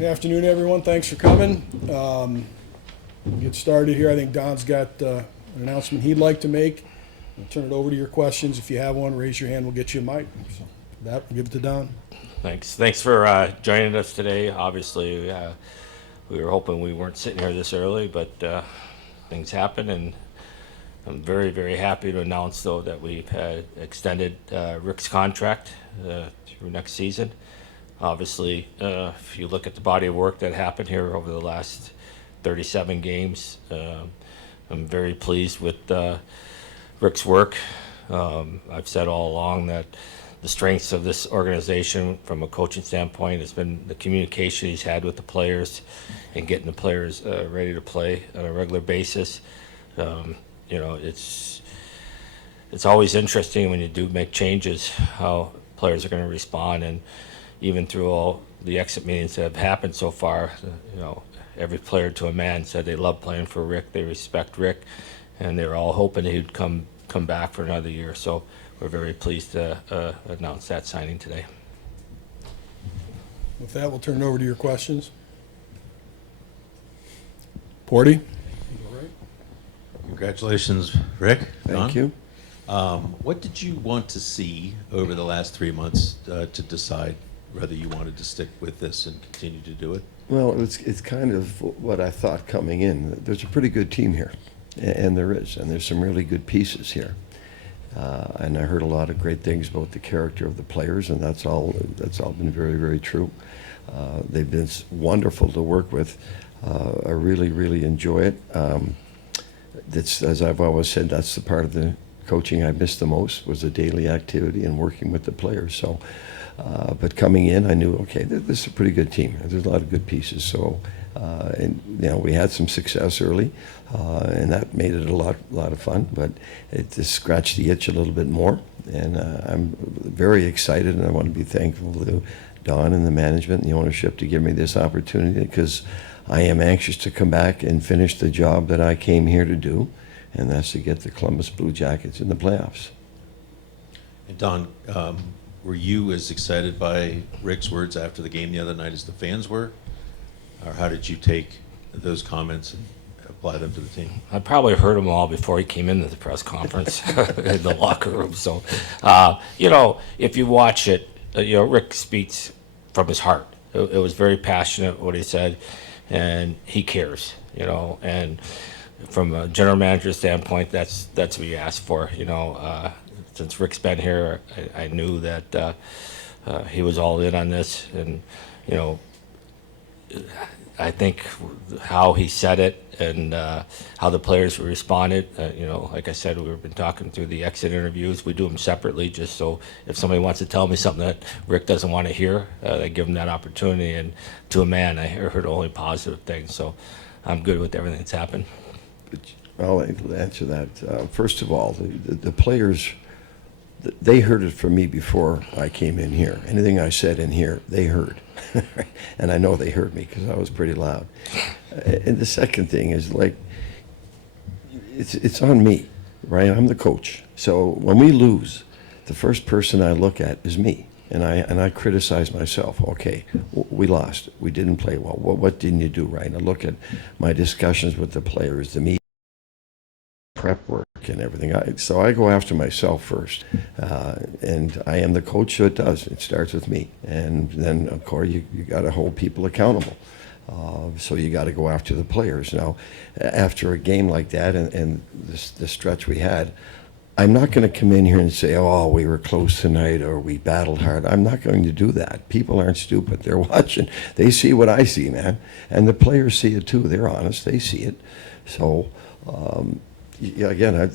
Good afternoon, everyone. Thanks for coming. We'll get started here. I think Don's got an announcement he'd like to make. I'll turn it over to your questions. If you have one, raise your hand. We'll get you a mic. So with that, we'll give it to Don. Thanks for joining us today. Obviously, we were hoping we weren't sitting here this early, but things happen, and I'm very, very happy to announce, though, that we've had extended Rick's contract through next season. Obviously, if you look at the body of work that happened here over the last 37 games, I'm very pleased with Rick's work. I've said all along that the strengths of this organization from a coaching standpoint has been the communication he's had with the players and getting the players ready to play on a regular basis. It's always interesting when you do make changes how players are going to respond, and even through all the exit meetings that have happened so far, every player to a man said they love playing for Rick, they respect Rick, and they were all hoping he'd come back for another year. So we're very pleased to announce that signing today. With that, we'll turn it over to your questions. Porty? Congratulations, Rick. Thank you. What did you want to see over the last 3 months to decide whether you wanted to stick with this and continue to do it? Well, it's kind of what I thought coming in. There's a pretty good team here, and there's some really good pieces here. And I heard a lot of great things about the character of the players, and that's all been very, very true. They've been wonderful to work with. I really, really enjoy it. That's, as I've always said, that's the part of the coaching I missed the most, was the daily activity and working with the players. So, but coming in, I knew, okay, this is a pretty good team. There's a lot of good pieces. So, we had some success early, and that made it a lot of fun. But it just scratched the itch a little bit more, and I'm very excited, and I want to be thankful to Don and the management and the ownership to give me this opportunity, because I am anxious to come back and finish the job that I came here to do, and that's to get the Columbus Blue Jackets in the playoffs. And Don, were you as excited by Rick's words after the game the other night as the fans were? Or how did you take those comments and apply them to the team? I probably heard them all before he came into the press conference in the locker room. So, if you watch it, Rick speaks from his heart. It was very passionate what he said, and he cares, and from a general manager standpoint, that's what you ask for. Since Rick's been here, I knew that he was all in on this, and I think how he said it and how the players responded, like I said, we've been talking through the exit interviews. We do them separately just so if somebody wants to tell me something that Rick doesn't want to hear, they give him that opportunity. And to a man, I heard only positive things. So I'm good with everything that's happened. I'll answer that. First of all, the players, they heard it from me before I came in here. Anything I said in here, they heard. And I know they heard me because I was pretty loud. And the second thing is, it's on me, right? I'm the coach. So when we lose, the first person I look at is me. And I criticize myself. Okay, we lost. We didn't play well. What didn't you do right? I look at my discussions with the players, the media, prep work and everything. So I go after myself first, and I am the coach, so it does. It starts with me, and then of course you got to hold people accountable. So you got to go after the players. Now, after a game like that and the stretch we had, I'm not going to come in here and say, oh, we were close tonight or we battled hard. I'm not going to do that. People aren't stupid. They're watching. They see what I see, man, and the players see it too. They're honest. They see it. So. Again,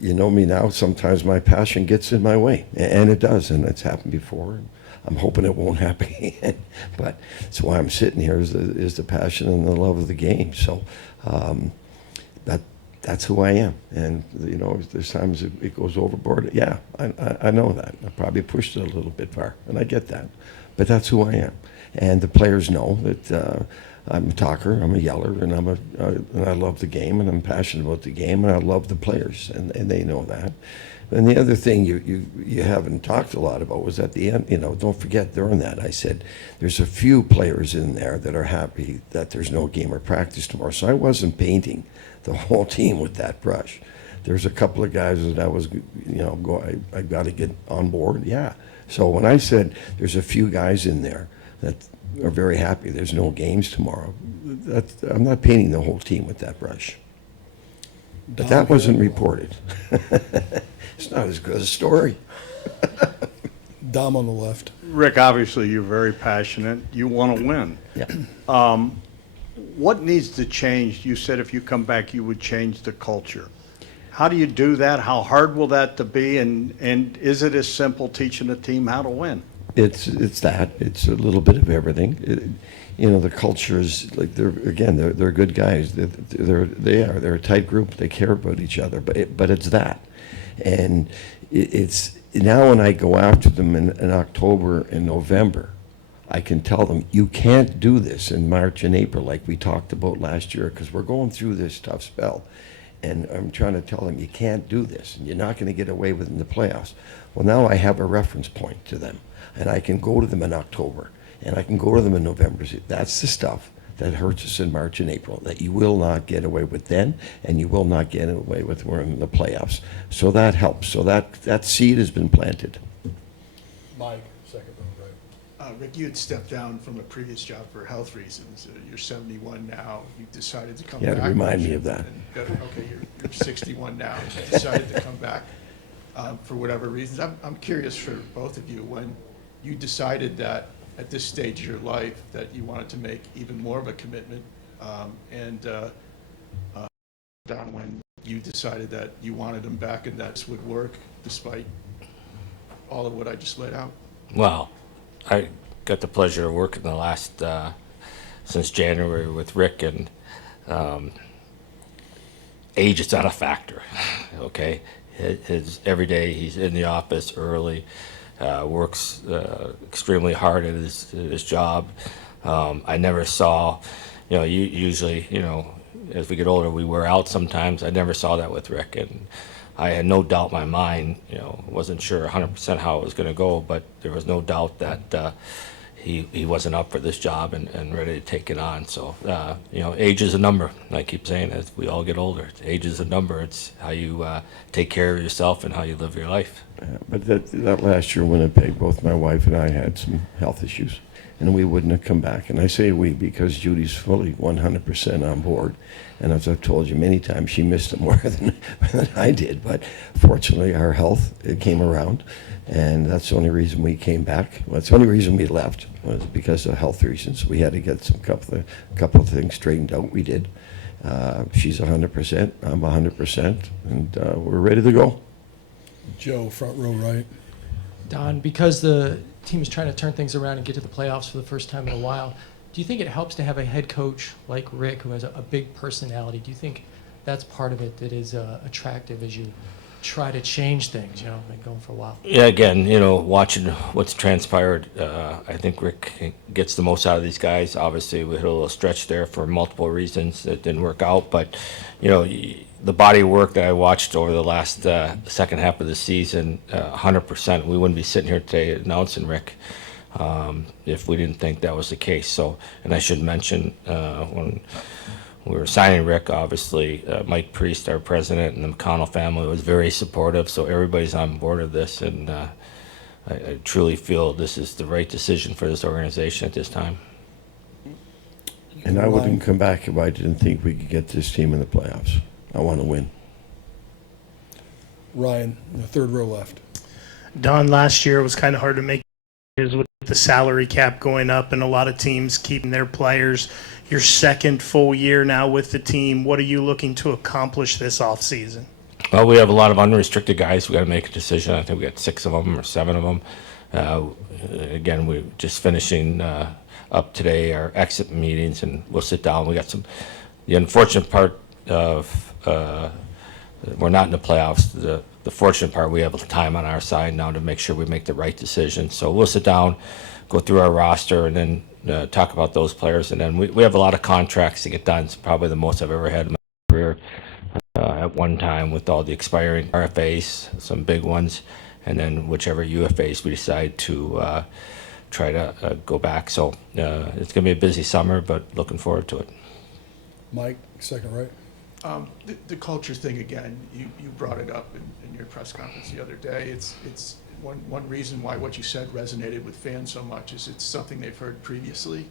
you know me now, sometimes my passion gets in my way, and it does, and it's happened before. I'm hoping it won't happen again, but that's why I'm sitting here, is the passion and the love of the game. So that's who I am, and there's times it goes overboard. Yeah, I know that. I probably pushed it a little bit far, and I get that, but that's who I am, and the players know that. I'm a talker, I'm a yeller, and and I love the game, and I'm passionate about the game, and I love the players, and they know that. And the other thing you haven't talked a lot about was at the end, don't forget during that, I said, there's a few players in there that are happy that there's no game or practice tomorrow. So I wasn't painting the whole team with that brush. There's a couple of guys that I was, I got to get on board. Yeah. So when I said there's a few guys in there that are very happy there's no games tomorrow, I'm not painting the whole team with that brush. But that wasn't reported. It's not as good a story. Dom on the left. Rick, obviously you're very passionate. You want to win. Yeah. What needs to change? You said if you come back, you would change the culture. How do you do that? How hard will that to be? And is it as simple teaching a team how to win? It's that. It's a little bit of everything. The culture is like they're good guys. They're a tight group. They care about each other. But it's that, and it's now when I go after them in October and November, I can tell them you can't do this in March and April like we talked about last year because we're going through this tough spell. And I'm trying to tell them you can't do this and you're not going to get away with it in the playoffs. Well, now I have a reference point to them and I can go to them in October and I can go to them in November. See, that's the stuff that hurts us in March and April that you will not get away with then and you will not get away with when we're in the playoffs. So that helps. So that seed has been planted. Mike, second row, right. Rick, you had stepped down from a previous job for health reasons. You're 71 now. You decided to come Yeah, back. to remind me of that. Okay, you're 61 now. You decided to come back for whatever reasons. I'm curious for both of you, when you decided that at this stage of your life that you wanted to make even more of a commitment, and down when you decided that you wanted them back and that this would work despite all of what I just laid out? Well, I got the pleasure of working the last since January with Rick, and age is not a factor. Okay, his every day he's in the office early, works extremely hard at his job. I never saw, usually, as we get older, we wear out sometimes. I never saw that with Rick, and I had no doubt in my mind, wasn't sure 100% how it was going to go, but there was no doubt that he wasn't up for this job and ready to take it on. So, age is a number. I keep saying as we all get older, age is a number. It's how you take care of yourself and how you live your life. But that last year in Winnipeg, both my wife and I had some health issues, and we wouldn't have come back. And I say we because Judy's fully 100% on board. And as I've told you many times, she missed it more than I did. But fortunately, our health, it came around, and that's the only reason we came back. Well, it's the only reason we left was because of health reasons. We had to get some couple of things straightened out. We did. She's 100%, I'm 100%, and we're ready to go. Joe, front row, right. Don, because the team is trying to turn things around and get to the playoffs for the first time in a while, do you think it helps to have a head coach like Rick who has a big personality? Do you think that's part of it that is attractive as you try to change things, been going for a while? Yeah, again, watching what's transpired, I think Rick gets the most out of these guys. Obviously, we hit a little stretch there for multiple reasons that didn't work out, but, the body of work that I watched over the last second half of the season, 100%, we wouldn't be sitting here today announcing Rick if we didn't think that was the case. So, and I should mention, when we were signing Rick, obviously, Mike Priest, our president, and the McConnell family was very supportive, so everybody's on board of this, and I truly feel this is the right decision for this organization at this time. And I wouldn't come back if I didn't think we could get this team in the playoffs. I want to win. Ryan, in the third row left. Don, last year it was kind of hard to make with the salary cap going up and a lot of teams keeping their players. Your second full year now with the team, what are you looking to accomplish this offseason? Well, we have a lot of unrestricted guys. We got to make a decision. I think we got 6 of them or 7 of them. Again, we're just finishing up today our exit meetings, and we'll sit down. We got the unfortunate part of we're not in the playoffs. The fortunate part, we have time on our side now to make sure we make the right decision. So we'll sit down, go through our roster, and then talk about those players. And then we have a lot of contracts to get done. It's probably the most I've ever had in my career. at one time with all the expiring RFAs, some big ones, and then whichever UFAs we decide to try to go back. So it's going to be a busy summer, but looking forward to it. Mike, second right. The culture thing again, you brought it up in your press conference the other day. It's one reason why what you said resonated with fans so much is it's something they've heard previously.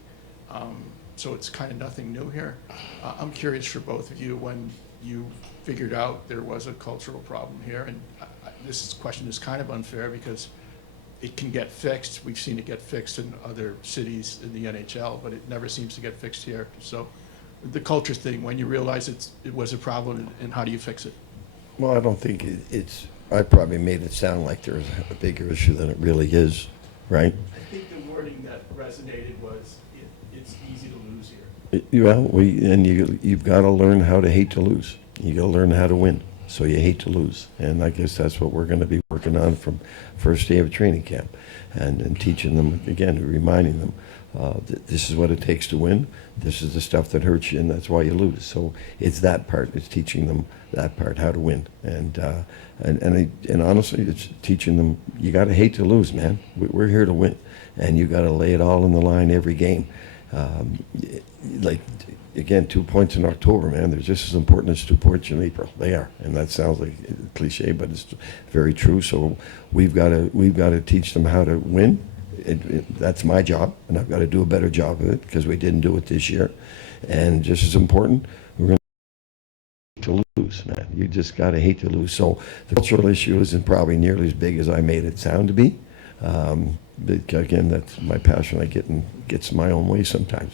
So it's kind of nothing new here. I'm curious for both of you when you figured out there was a cultural problem here, and this question is kind of unfair because it can get fixed. We've seen it get fixed in other cities in the NHL, but it never seems to get fixed here. So the culture thing, when you realize it was a problem, and how do you fix it? Well, I don't think it's, I probably made it sound like there's a bigger issue than it really is, right? I think the wording that resonated was it's easy to lose here. You've got to learn how to hate to lose. You got to learn how to win. So you hate to lose. And I guess that's what we're going to be working on from first day of training camp and teaching them, again, reminding them that this is what it takes to win. This is the stuff that hurts you, and that's why you lose. So it's that part. It's teaching them that part, how to win. And honestly, it's teaching them, you got to hate to lose, man. We're here to win. And you got to lay it all on the line every game. Again, 2 points in October, man. They're just as important as 2 points in April. They are, and that sounds like a cliche, but it's very true. So we've got to teach them how to win. That's my job, and I've got to do a better job of it because we didn't do it this year. And just as important, we're going to lose, man. You just got to hate to lose. So the cultural issue isn't probably nearly as big as I made it sound to be. But again, that's my passion. I gets my own way sometimes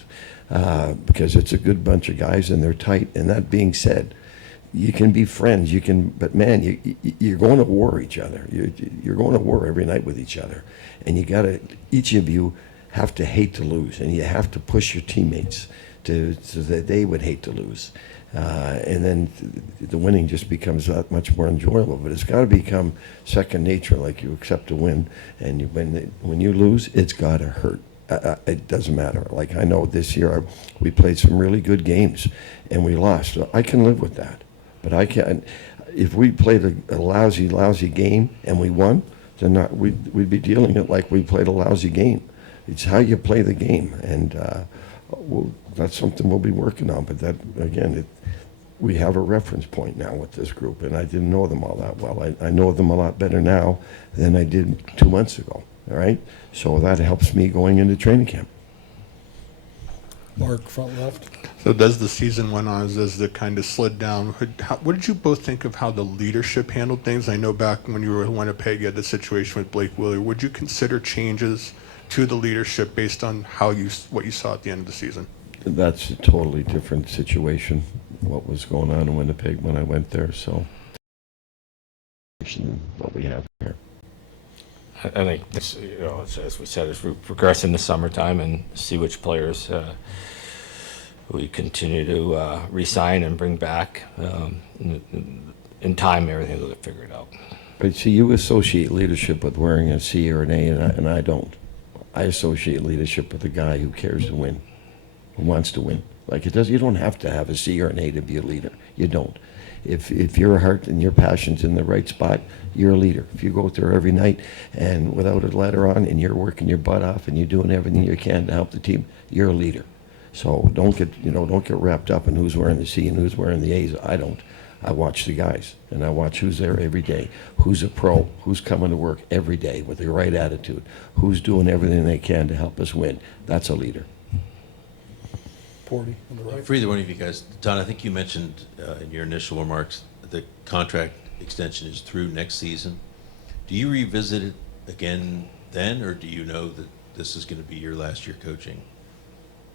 because it's a good bunch of guys and they're tight. And that being said, you can be friends. But man, you're going to war each other. You're going to war every night with each other, and each of you have to hate to lose, and you have to push your teammates so that they would hate to lose. And then the winning just becomes that much more enjoyable. But it's got to become second nature, like you accept a win. And when you lose, it's got to hurt. It doesn't matter. Like I know this year we played some really good games and we lost. So I can live with that. But I can't. If we played a lousy game and we won, then we'd be dealing it like we played a lousy game. It's how you play the game. And that's something we'll be working on. But that, again, we have a reference point now with this group, and I didn't know them all that well. I know them a lot better now than I did 2 months ago, all right? So that helps me going into training camp. Mark, front left. So as the season went on, as it kind of slid down, what did you both think of how the leadership handled things? I know back when you were in Winnipeg, you had the situation with Blake Wheeler. Would you consider changes to the leadership based on what you saw at the end of the season? That's a totally different situation, what was going on in Winnipeg when I went there. So what we have here. I think this, as we said, as we progress in the summertime and see which players we continue to re-sign and bring back. In time, everything will get figured out. But see, you associate leadership with wearing a C or an A, and I don't. I associate leadership with a guy who cares to win, who wants to win. Like you don't have to have a C or an A to be a leader. You don't. If your heart and your passion's in the right spot, you're a leader. If you go there every night and without a letter on and you're working your butt off and you're doing everything you can to help the team, you're a leader. So don't get wrapped up in who's wearing the C and who's wearing the A's. I don't. I watch the guys and I watch who's there every day, who's a pro, who's coming to work every day with the right attitude, who's doing everything they can to help us win. That's a leader. Porty on the right. For either one of you guys, Don, I think you mentioned in your initial remarks the contract extension is through next season. Do you revisit it again then, or do you know that this is going to be your last year coaching,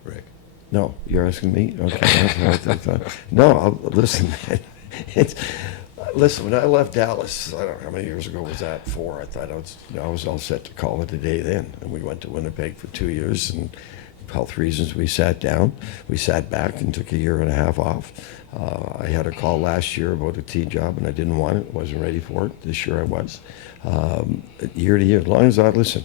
Rick? No, you're asking me? Okay. No, listen, listen, when I left Dallas, I don't know how many years ago was that, 4, I thought I was all set to call it a day then. And we went to Winnipeg for 2 years, and health reasons we sat back and took a year and a half off. I had a call last year about a team job, and I didn't want it, wasn't ready for it. This year I was. Year to year, as long as I listen,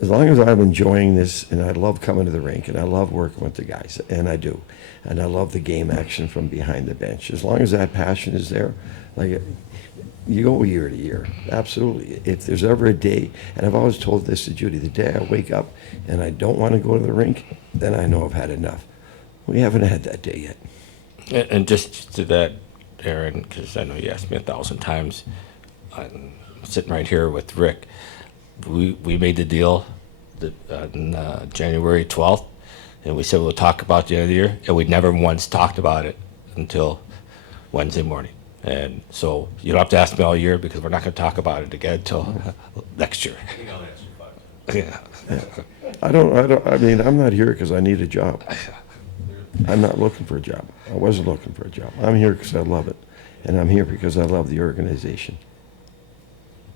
as long as I'm enjoying this, and I love coming to the rink, and I love working with the guys, and I do, and I love the game action from behind the bench. As long as that passion is there, like you go year to year, absolutely. If there's ever a day, and I've always told this to Judy, the day I wake up and I don't want to go to the rink, then I know I've had enough. We haven't had that day yet. And just to that, Aaron, because I know you asked me 1,000 times, I'm sitting right here with Rick. We made the deal on January 12th, and we said we'll talk about the end of the year, and we never once talked about it until Wednesday morning. And so you don't have to ask me all year because we're not going to talk about it again until next year. Yeah. I mean, I'm not here because I need a job. I'm not looking for a job. I wasn't looking for a job. I'm here because I love it, and I'm here because I love the organization.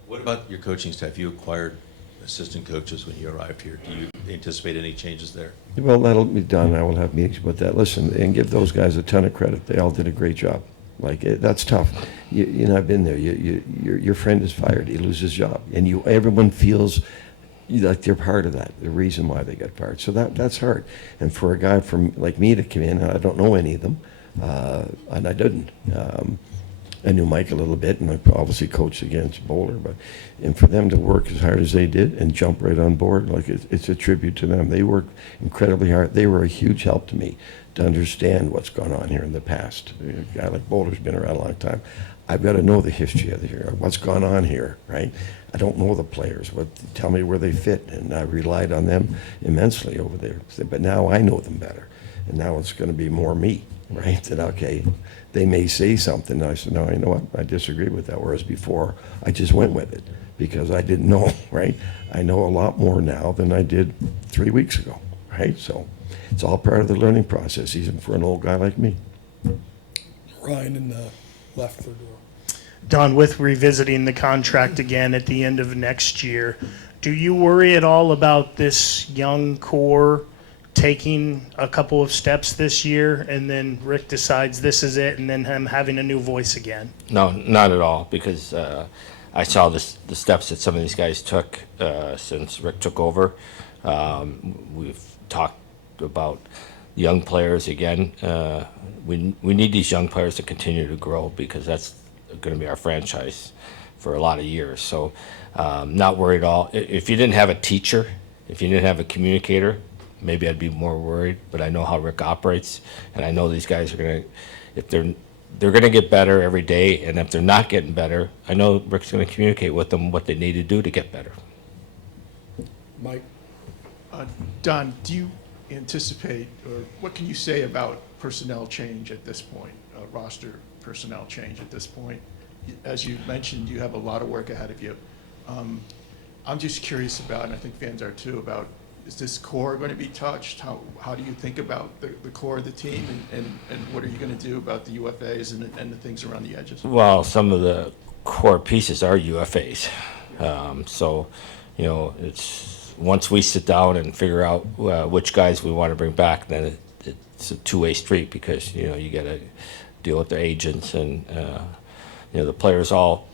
What about your coaching staff? You acquired assistant coaches when you arrived here. Do you anticipate any changes there? Well, that'll be done. I will have meetings with that. Listen, and give those guys a ton of credit. They all did a great job. That's tough. You know, I've been there. Your friend is fired. He loses his job, and everyone feels like they're part of that. The reason why they got fired. So that's hard. And for a guy like me to come in, I don't know any of them, and I didn't. I knew Mike a little bit, and I obviously coached against Boulder. And for them to work as hard as they did and jump right on board, like it's a tribute to them. They worked incredibly hard. They were a huge help to me to understand what's gone on here in the past. A guy like Boulder's been around a long time. I've got to know the history of what's gone on here, right? I don't know the players. Tell me where they fit, and I relied on them immensely over there. But now I know them better, and now it's going to be more me, right? That okay, they may say something, and I said, no, you know what? I disagree with that. Whereas before, I just went with it because I didn't know, right? I know a lot more now than I did 3 weeks ago, right? So it's all part of the learning process, even for an old guy like me. Ryan in the left third row. Don, with revisiting the contract again at the end of next year, do you worry at all about this young core taking a couple of steps this year and then Rick decides this is it and then him having a new voice again? No, not at all, because I saw the steps that some of these guys took since Rick took over. We've talked about young players again. We need these young players to continue to grow because that's going to be our franchise for a lot of years. So not worried at all. If you didn't have a teacher, if you didn't have a communicator, maybe I'd be more worried, but I know how Rick operates, and I know these guys are going to, if they're going to get better every day, and if they're not getting better, I know Rick's going to communicate with them what they need to do to get better. Mike? Don, do you anticipate, or what can you say about personnel change at this point, roster personnel change at this point? As you mentioned, you have a lot of work ahead of you. I'm just curious about, and I think fans are too, about is this core going to be touched? How do you think about the core of the team, and what are you going to do about the UFAs and the things around the edges? Well, some of the core pieces are UFAs. So, you know, it's once we sit down and figure out which guys we want to bring back, then it's a two-way street because, you know, you got to deal with their agents and, you know, the players all,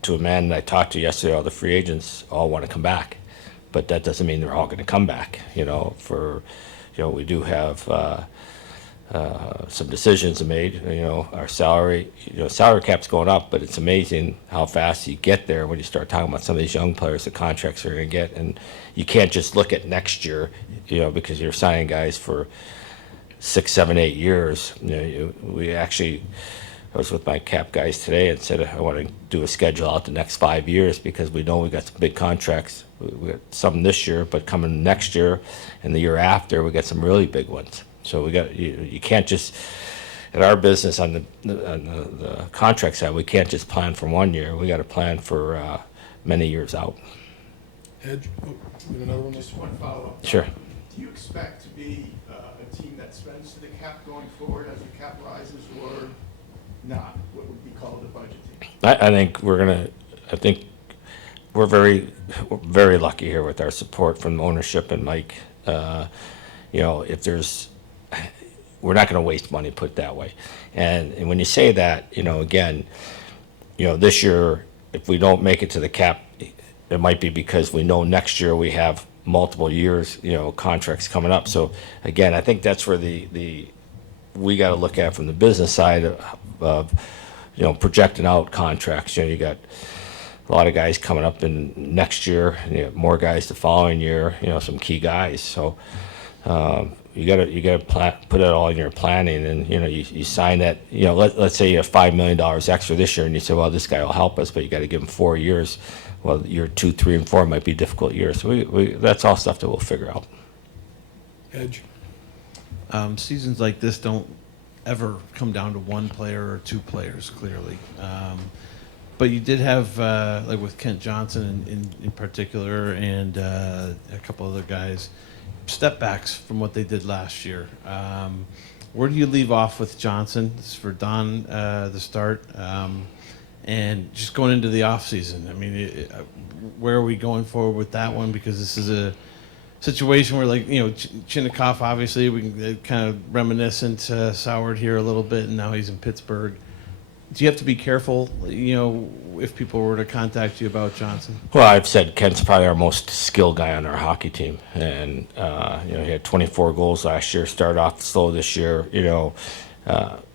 to a man that I talked to yesterday, all the free agents all want to come back. But that doesn't mean they're all going to come back. You know, we do have some decisions made. You know, our salary cap's going up, but it's amazing how fast you get there when you start talking about some of these young players, the contracts they're going to get, and you can't just look at next year, you know, because you're signing guys for 6, 7, 8 years. You know, I was with my cap guys today and said I want to do a schedule out the next 5 years because we know we got some big contracts. We got some this year, but coming next year and the year after, we got some really big ones. So we got you can't just, in our business on the contract side, we can't just plan for 1 year. We got to plan for many years out. Edge? Oh, we have another one? Just one follow-up. Sure. Do you expect to be a team that spends to the cap going forward as the cap rises, or not? What would be called a budget team? I think we're very lucky here with our support from ownership and Mike. You know, we're not going to waste money, put it that way. And when you say that, you know, again, you know, this year, if we don't make it to the cap, it might be because we know next year we have multiple years, contracts coming up. So again, I think that's where we got to look at from the business side of projecting out contracts. You got a lot of guys coming up in next year, and more guys the following year. Some key guys. So you got to put it all in your planning, and you sign that. Let's say you have $5 million extra this year, and you say, well, this guy will help us, but you got to give him 4 years. Well, year 2, 3, and 4 might be difficult years. So that's all stuff that we'll figure out. Edge. Seasons like this don't ever come down to one player or two players, clearly. But you did have, like with Kent Johnson in particular, and a couple other guys, step backs from what they did last year. Where do you leave off with Johnson? This is for Don, the start. And just going into the offseason, I mean, where are we going forward with that one? Because this is a situation where, like, Chinnikov, obviously, we can kind of reminiscent, soured here a little bit, and now he's in Pittsburgh. Do you have to be careful, if people were to contact you about Johnson? Well, I've said Kent's probably our most skilled guy on our hockey team, and he had 24 goals last year. Started off slow this year. I'm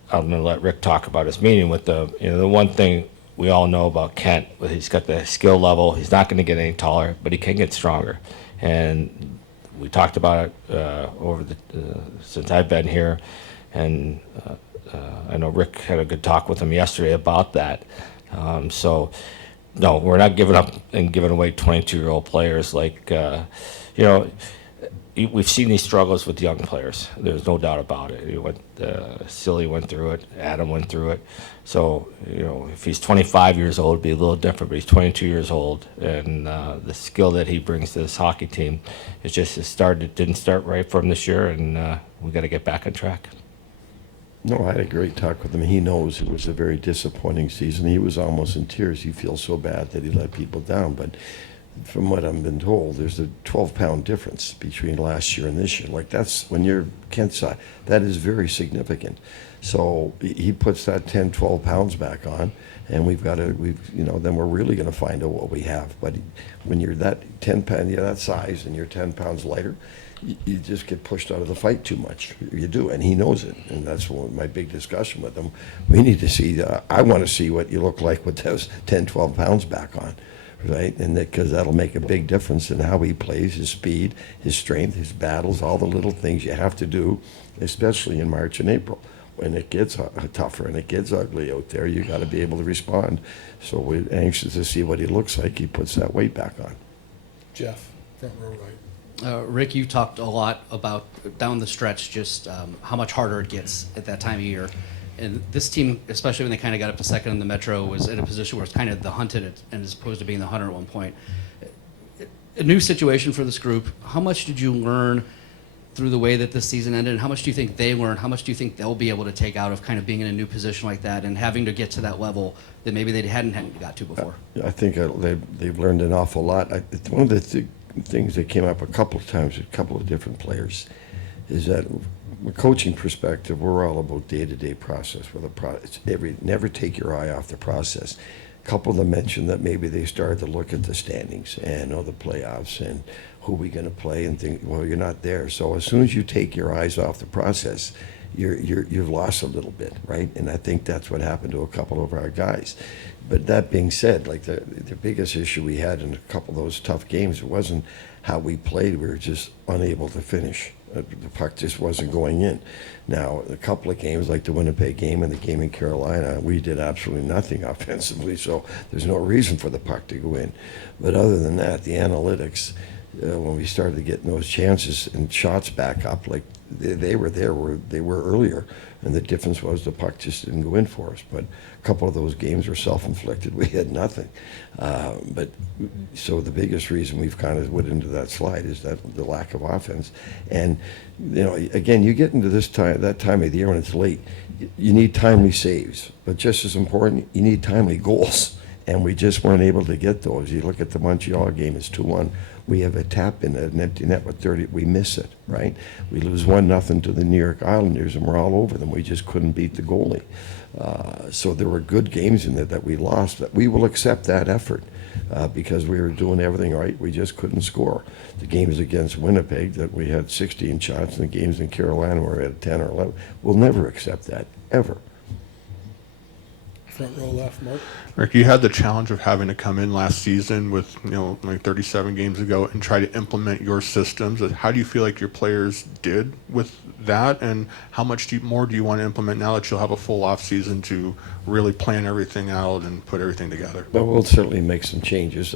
going to let Rick talk about his meeting with the one thing we all know about Kent. He's got the skill level. He's not going to get any taller, but he can get stronger. And we talked about it since I've been here, and I know Rick had a good talk with him yesterday about that. So, no, we're not giving up and giving away 22-year-old players. We've seen these struggles with young players. There's no doubt about it. Silly went through it. Adam went through it. So, if he's 25 years old, it'd be a little different, but he's 22 years old, and the skill that he brings to this hockey team, it didn't start right for him this year, and we got to get back on track. No, I had a great talk with him. He knows it was a very disappointing season. He was almost in tears. He feels so bad that he let people down. But from what I've been told, there's a 12-pound difference between last year and this year. Like, that's when you're Kent's side. That is very significant. So he puts that 10, 12 pounds back on, and then we're really going to find out what we have. But when you're that 10 pound, you're that size, and you're 10 pounds lighter, you just get pushed out of the fight too much. You do, and he knows it, and that's my big discussion with him. We need to see, I want to see what you look like with those 10, 12 pounds back on, right? And because that'll make a big difference in how he plays, his speed, his strength, his battles, all the little things you have to do, especially in March and April. When it gets tougher and it gets ugly out there, you got to be able to respond. So we're anxious to see what he looks like. He puts that weight back on. Jeff, front row right. Rick, you talked a lot about down the stretch just how much harder it gets at that time of year. And this team, especially when they kind of got up to second in the Metro, was in a position where it's kind of the hunted and as opposed to being the hunter at one point. A new situation for this group. How much did you learn through the way that this season ended, and how much do you think they learned? How much do you think they'll be able to take out of kind of being in a new position like that and having to get to that level that maybe they hadn't got to before? I think they've learned an awful lot. One of the things that came up a couple of times with a couple of different players is that from a coaching perspective, we're all about day-to-day process. Never take your eye off the process. A couple of them mentioned that maybe they started to look at the standings and the playoffs and who we going to play and think, well, you're not there. So as soon as you take your eyes off the process, you've lost a little bit, right? And I think that's what happened to a couple of our guys. But that being said, like the biggest issue we had in a couple of those tough games, it wasn't how we played. We were just unable to finish. The puck just wasn't going in. Now, a couple of games, like the Winnipeg game and the game in Carolina, we did absolutely nothing offensively, so there's no reason for the puck to go in. But other than that, the analytics, when we started getting those chances and shots back up, like they were there where they were earlier, and the difference was the puck just didn't go in for us. But a couple of those games were self-inflicted. We had nothing. So the biggest reason we've kind of went into that slide is that the lack of offense. And again, you get into that time of the year when it's late, you need timely saves. But just as important, you need timely goals. and we just weren't able to get those. You look at the Montreal game, it's 2-1. We have a tap in an empty net with 30. We miss it, right? We lose 1-0 to the New York Islanders, and we're all over them. We just couldn't beat the goalie. So there were good games in there that we lost. But we will accept that effort because we were doing everything right. We just couldn't score. The games against Winnipeg that we had 16 shots, and the games in Carolina where we had 10 or 11. We'll never accept that, ever. Front row left, Mark. Rick, you had the challenge of having to come in last season with, like 37 games ago and try to implement your systems. How do you feel like your players did with that? And how much more do you want to implement now that you'll have a full off season to really plan everything out and put everything together? But we'll certainly make some changes.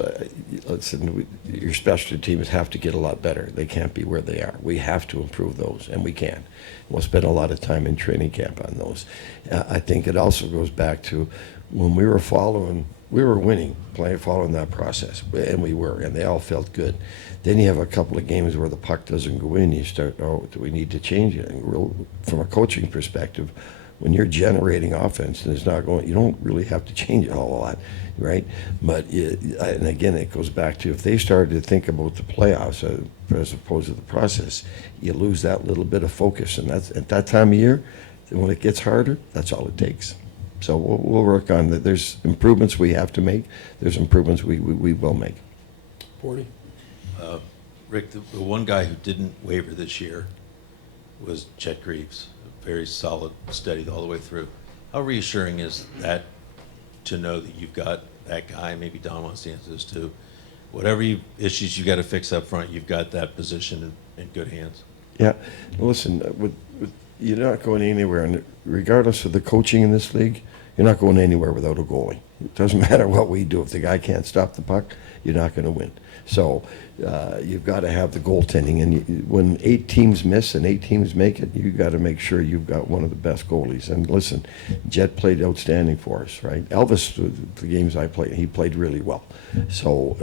Listen, your specialty teams have to get a lot better. They can't be where they are. We have to improve those, and we can. We'll spend a lot of time in training camp on those. I think it also goes back to when we were winning, following that process, and we were, and they all felt good. Then you have a couple of games where the puck doesn't go in, you start, do we need to change it? And from a coaching perspective, when you're generating offense and it's not going, you don't really have to change it a whole lot, right? But, and again, it goes back to if they started to think about the playoffs as opposed to the process, you lose that little bit of focus. And that's at that time of year, when it gets harder, that's all it takes. So we'll work on that. There's improvements we have to make. There's improvements we will make. 40. Rick, the one guy who didn't waver this year was Chet Greaves. Very solid, steady all the way through. How reassuring is that to know that you've got that guy? Maybe Don wants to answer this too. Whatever issues you got to fix up front, you've got that position in good hands. Yeah, listen, you're not going anywhere, and regardless of the coaching in this league, you're not going anywhere without a goalie. It doesn't matter what we do. If the guy can't stop the puck, you're not going to win. So you've got to have the goaltending, and when 8 teams miss and 8 teams make it, you've got to make sure you've got one of the best goalies. And listen, Jet played outstanding for us, right? Elvis, the games I played, he played really well. So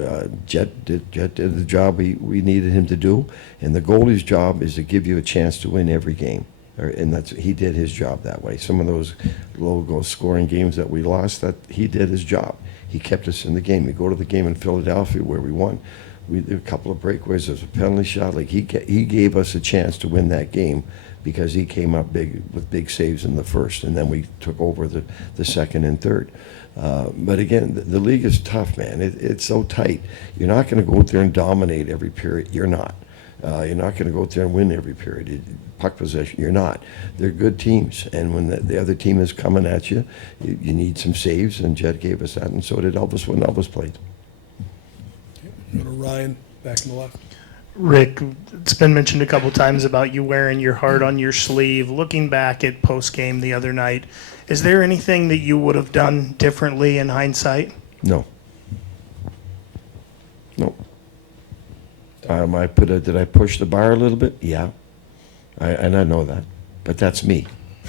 Jet did the job we needed him to do, and the goalie's job is to give you a chance to win every game. And he did his job that way. Some of those low scoring games that we lost, that he did his job. He kept us in the game. We go to the game in Philadelphia where we won. We did a couple of breakaways. There was a penalty shot. Like he gave us a chance to win that game because he came up big with big saves in the first, and then we took over the second and third. But again, the league is tough, man. It's so tight. You're not going to go out there and dominate every period. You're not. You're not going to go out there and win every period. Puck possession, you're not. They're good teams, and when the other team is coming at you, you need some saves, and Jet gave us that, and so did Elvis when Elvis played. Go to Ryan, back in the left. Rick, it's been mentioned a couple times about you wearing your heart on your sleeve. Looking back at post-game the other night, is there anything that you would have done differently in hindsight? No. Did I push the bar a little bit? Yeah. And I know that, but that's me,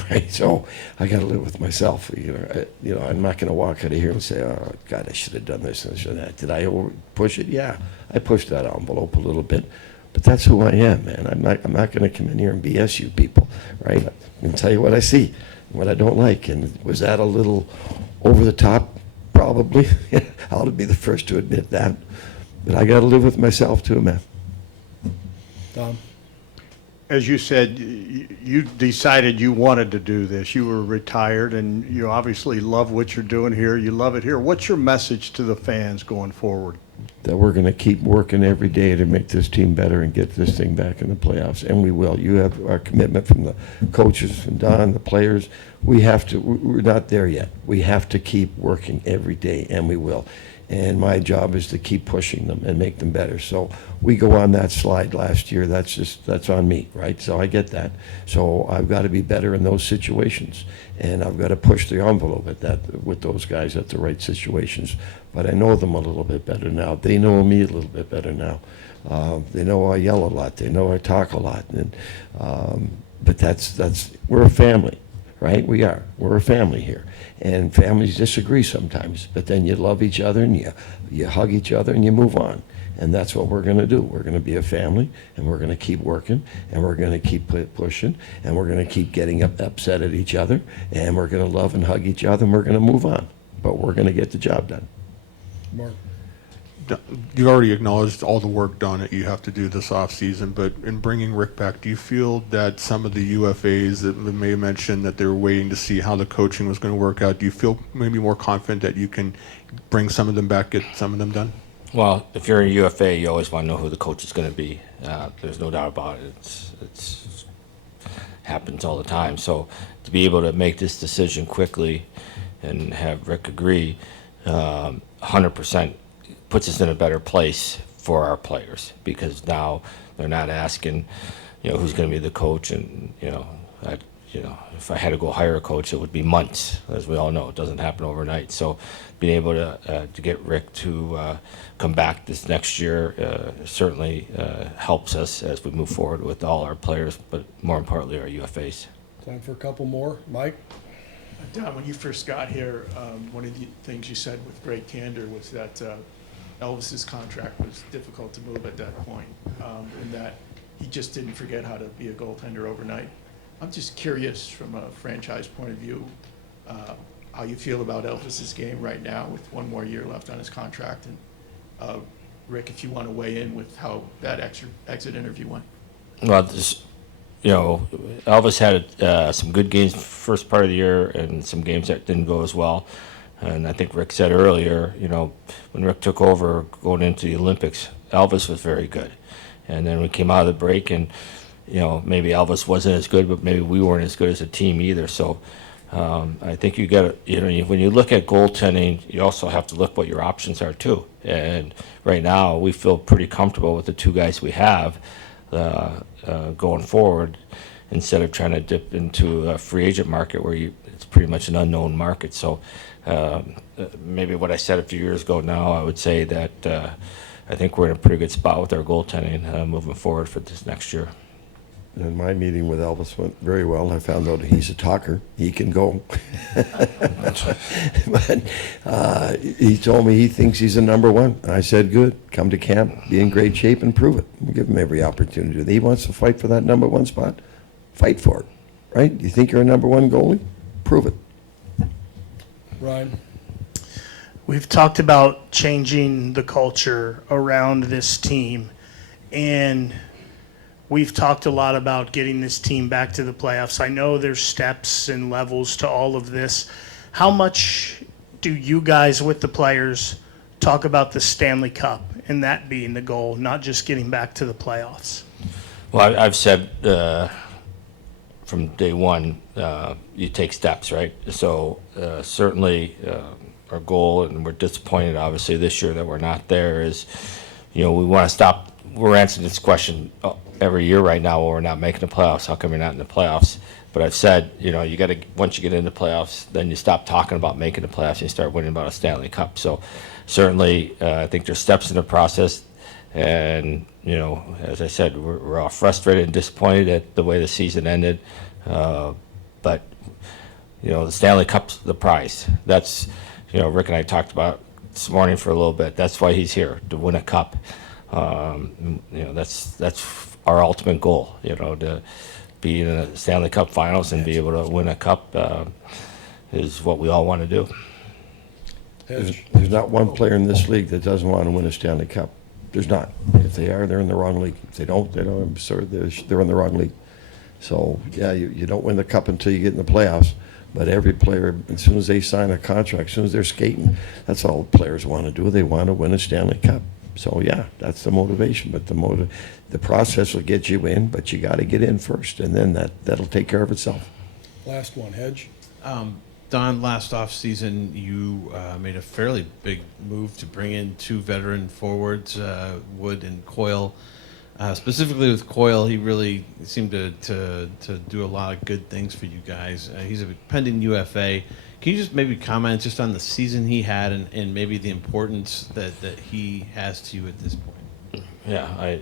right? So I got to live with myself. I'm not going to walk out of here and say, "Oh God, I should have done this and should that." Did I push it? Yeah, I pushed that envelope a little bit, but that's who I am, man. I'm not going to come in here and BS you people, right? I'm going to tell you what I see, what I don't like, and was that a little over the top? Probably. I'll be the first to admit that, but I got to live with myself too, man. Tom. As you said, you decided you wanted to do this. You were retired, and you obviously love what you're doing here. You love it here. What's your message to the fans going forward? That we're going to keep working every day to make this team better and get this thing back in the playoffs, and we will. You have our commitment from the coaches, from Don, the players. We have to. We're not there yet. We have to keep working every day, and we will. And my job is to keep pushing them and make them better. So we go on that slide last year. That's on me, right? So I get that. So I've got to be better in those situations, and I've got to push the envelope with those guys at the right situations. But I know them a little bit better now. They know me a little bit better now. They know I yell a lot. They know I talk a lot. And but that's we're a family. Right? We are. We're a family here. And families disagree sometimes, but then you love each other and you hug each other and you move on. And that's what we're going to do. We're going to be a family, and we're going to keep working, and we're going to keep pushing, and we're going to keep getting upset at each other, and we're going to love and hug each other, and we're going to move on. But we're going to get the job done. Mark. You already acknowledged all the work done that you have to do this offseason, but in bringing Rick back, do you feel that some of the UFAs that may have mentioned that they were waiting to see how the coaching was going to work out, do you feel maybe more confident that you can bring some of them back, get some of them done? Well, if you're a UFA, you always want to know who the coach is going to be. There's no doubt about it. It's happens all the time. So to be able to make this decision quickly and have Rick agree, 100% puts us in a better place for our players, because now they're not asking, who's going to be the coach, and if I had to go hire a coach, it would be months. As we all know, it doesn't happen overnight. So being able to get Rick to come back this next year certainly helps us as we move forward with all our players, but more importantly, our UFAs. Time for a couple more. Mike? Don, when you first got here, one of the things you said with great candor was that Elvis's contract was difficult to move at that point, and that he just didn't forget how to be a goaltender overnight. I'm just curious, from a franchise point of view, how you feel about Elvis's game right now with one more year left on his contract. And Rick, if you want to weigh in with how that exit interview went. Well, Elvis had some good games first part of the year and some games that didn't go as well. And I think Rick said earlier, when Rick took over going into the Olympics, Elvis was very good. And then we came out of the break, and maybe Elvis wasn't as good, but maybe we weren't as good as a team either. So I think you got to, when you look at goaltending, you also have to look what your options are too. And right now, we feel pretty comfortable with the two guys we have going forward, instead of trying to dip into a free agent market where it's pretty much an unknown market. So maybe what I said a few years ago now, I would say that I think we're in a pretty good spot with our goaltending moving forward for this next year. And my meeting with Elvis went very well. I found out he's a talker. He can go. But he told me he thinks he's a number one. I said, good. Come to camp, be in great shape, and prove it. We'll give him every opportunity. He wants to fight for that number one spot. Fight for it, right? You think you're a number one goalie? Prove it. Ryan? We've talked about changing the culture around this team, and we've talked a lot about getting this team back to the playoffs. I know there's steps and levels to all of this. How much do you guys with the players talk about the Stanley Cup and that being the goal, not just getting back to the playoffs? Well, I've said from day one, you take steps, right? So certainly our goal, and we're disappointed obviously this year that we're not there, is, we want to stop. We're answering this question every year right now when we're not making the playoffs. How come you're not in the playoffs? But I've said, you got to, once you get into the playoffs, then you stop talking about making the playoffs and you start winning about a Stanley Cup. So certainly I think there's steps in the process. And, as I said, we're all frustrated and disappointed at the way the season ended. But, the Stanley Cup's the prize. That's, Rick and I talked about this morning for a little bit. That's why he's here, to win a cup. That's our ultimate goal, to be in the Stanley Cup finals and be able to win a cup is what we all want to do. There's not one player in this league that doesn't want to win a Stanley Cup. There's not. If they are, they're in the wrong league. If they don't, I'm sorry, they're in the wrong league. So, yeah, you don't win the cup until you get in the playoffs. But every player, as soon as they sign a contract, as soon as they're skating, that's all the players want to do. They want to win a Stanley Cup. So, yeah, that's the motivation. But the process will get you in, but you got to get in first, and then that'll take care of itself. Last one, Hedge. Don, last offseason, you made a fairly big move to bring in two veteran forwards, Wood and Coyle. Specifically with Coyle, he really seemed to do a lot of good things for you guys. He's a pending UFA. Can you just maybe comment just on the season he had and maybe the importance that he has to you at this point? Yeah,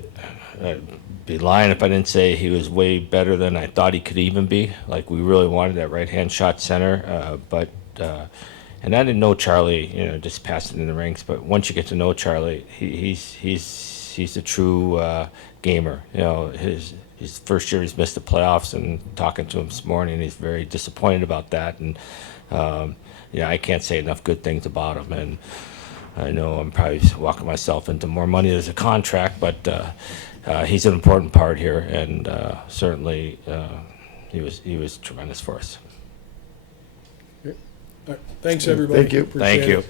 I'd be lying if I didn't say he was way better than I thought he could even be. Like, we really wanted that right-hand shot center, and I didn't know Charlie, just passing in the ranks. But once you get to know Charlie, he's a true gamer. His first year he's missed the playoffs, and talking to him this morning, he's very disappointed about that. And I can't say enough good things about him. And I know I'm probably walking myself into more money as a contract, but he's an important part here, and certainly he was tremendous for us. All right. Thanks, everybody. Thank you. Appreciate Thank you. it.